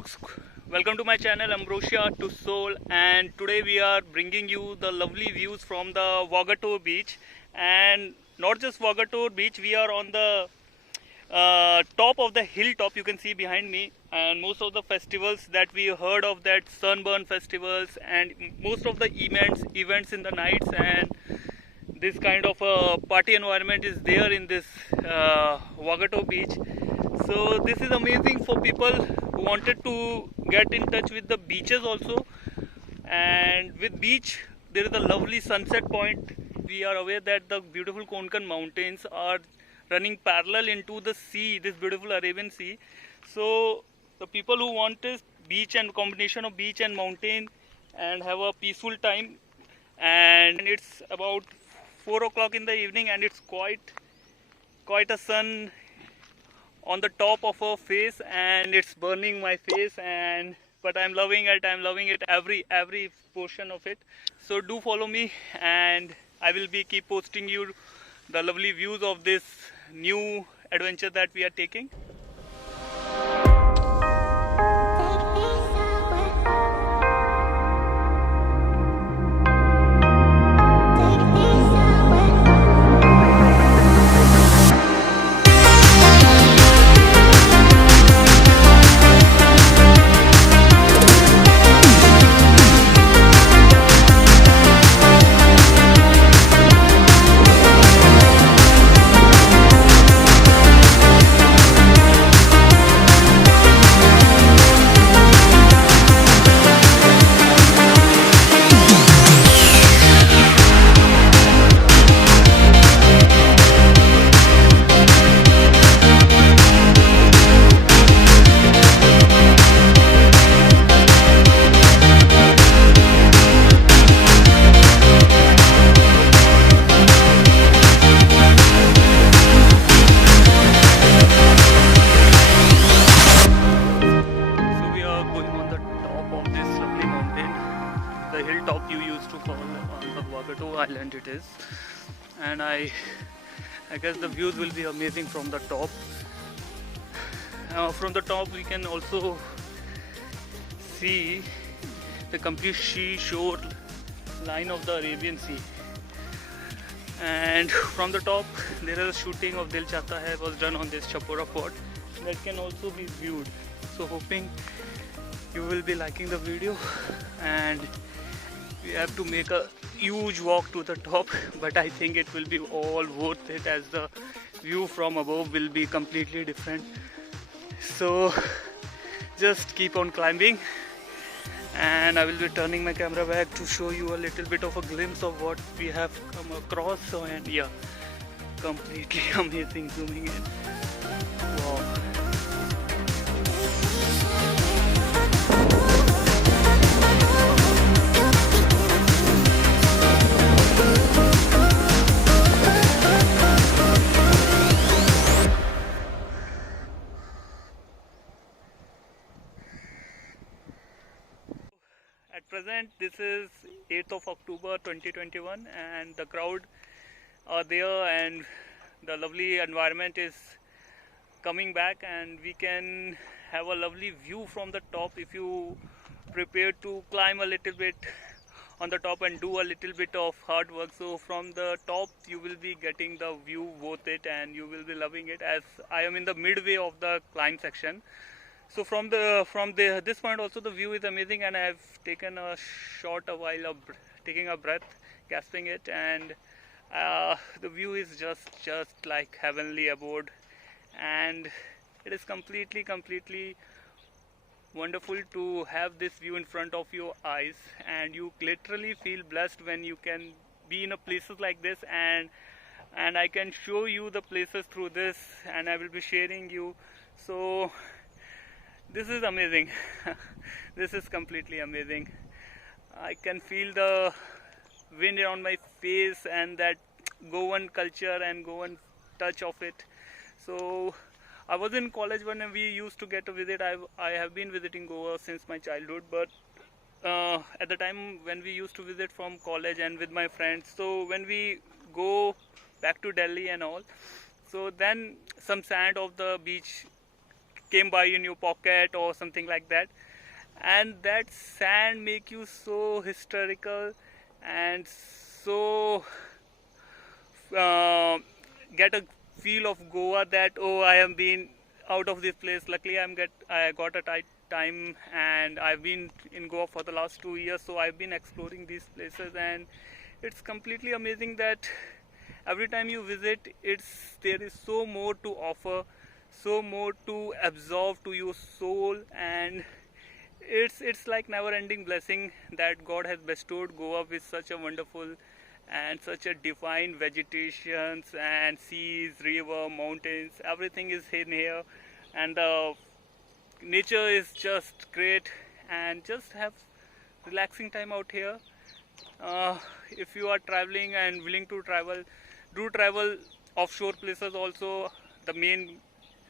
folks, welcome to my channel Ambrosia to Soul, and today we are bringing you the lovely views from the Vagator beach. And not just Vagator beach, we are on the top of the hilltop, you can see behind me. And most of the festivals that we heard of, that sunburn festivals, and most of the events in the nights, and this kind of a party environment is there in this Vagator beach. So this is amazing for people who wanted to get in touch with the beaches also. And with beach there is a lovely sunset point. We are aware that the beautiful Konkan mountains are running parallel into the sea, this beautiful Arabian Sea. So the people who want this beach and combination of beach and mountain and have a peaceful time, and it's about 4 o'clock in the evening, and it's quite a sun on the top of our face, and it's burning my face, and but I'm loving it, every portion of it. So do follow me, and I will be keep posting you the lovely views of this new adventure that we are taking. The hilltop you used to call on the Vagator Island it is, and I guess the views will be amazing from the top. From the top we can also see the complete shore line of the Arabian Sea, and from the top there is a shooting of Dil Chahta Hai was done on this Chapora fort that can also be viewed. So hoping you will be liking the video, and we have to make a huge walk to the top, but I think it will be all worth it as the view from above will be completely different. So just keep on climbing, and I will be turning my camera back to show you a little bit of a glimpse of what we have come across. So, and yeah, completely amazing zooming in. Wow. At present, this is 8th of October 2021, and the crowd are there, and the lovely environment is coming back, and we can have a lovely view from the top if you prepare to climb a little bit on the top and do a little bit of hard work. So from the top you will be getting the view worth it, and you will be loving it, as I am in the midway of the climb section. So from this point also the view is amazing, and I have taken a while of taking a breath, gasping it, and the view is just like heavenly abode, and it is completely wonderful to have this view in front of your eyes, and you literally feel blessed when you can be in a places like this, and I can show you the places through this, and I will be sharing you. So this is amazing. This is completely amazing. I can feel the wind on my face and that Goan culture and Goan touch of it. So I was in college when we used to get a visit. I have been visiting Goa since my childhood, but at the time when we used to visit from college and with my friends, so when we go back to Delhi and all, so then some sand of the beach came by in your pocket or something like that. And that sand make you so hysterical and so get a feel of Goa that, oh, I have been out of this place. Luckily I got a tight time, and I've been in Goa for the last 2 years, so I've been exploring these places, and it's completely amazing that every time you visit, there is so more to offer, so more to absorb to your soul, and it's like never ending blessing that God has bestowed Goa with such a wonderful and such a divine vegetations and seas, river, mountains. Everything is in here, and the nature is just great, and just have relaxing time out here. If you are traveling and willing to travel, do travel offshore places also. The main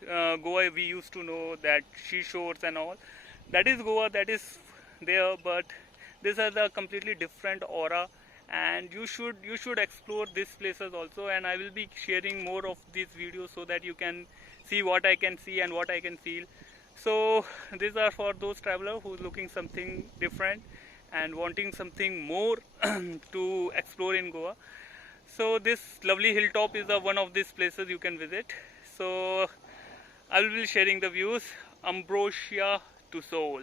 Goa we used to know, that seashores and all, that is Goa, that is there, but this has a completely different aura, and you should explore these places also. And I will be sharing more of these videos so that you can see what I can see and what I can feel. So these are for those travelers who's looking something different and wanting something more to explore in Goa. So this lovely hilltop is one of these places you can visit. So I will be sharing the views. Ambrosia to Seoul.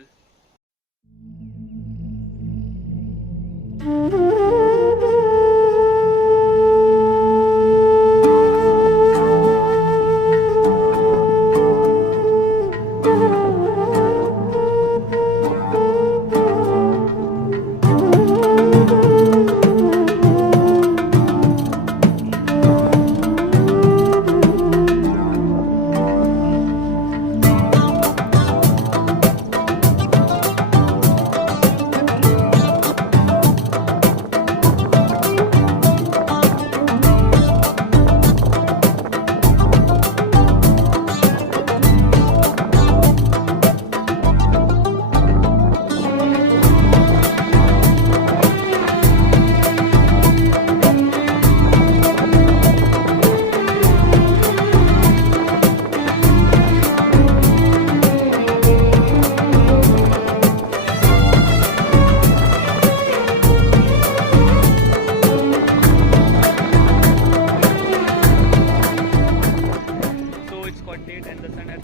And the sun has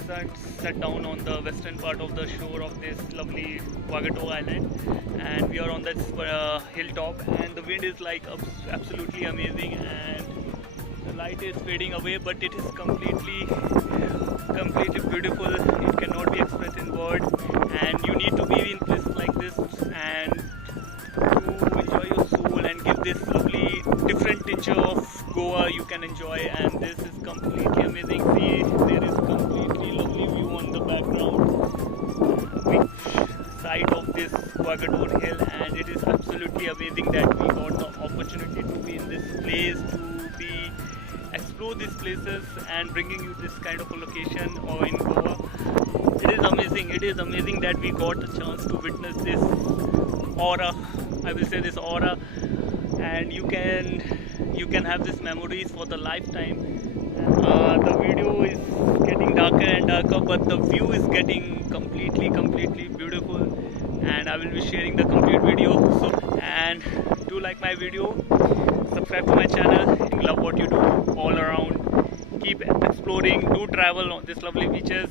set down on the western part of the shore of this lovely Wagato Island, and we are on this hilltop, and the wind is like absolutely amazing, and the light is fading away, but it is completely beautiful. It cannot be expressed in words, and you need to be in places like this and to enjoy your soul and give this lovely different picture of Goa you can enjoy. And this is completely amazing. See, there is completely lovely view on the background, big side of this Wagator hill, and it is absolutely amazing that we got the opportunity to be in this place, to be explore these places and bringing you this kind of a location or in Goa. It is amazing that we got a chance to witness this aura, I will say this aura, and you can have these memories for the lifetime. The video is getting darker and darker, but the view is getting completely beautiful, and I will be sharing the complete video. So, and do like my video, subscribe to my channel, love what you do all around, keep exploring, do travel on these lovely beaches.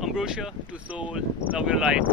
Ambrosia to Seoul, love your life.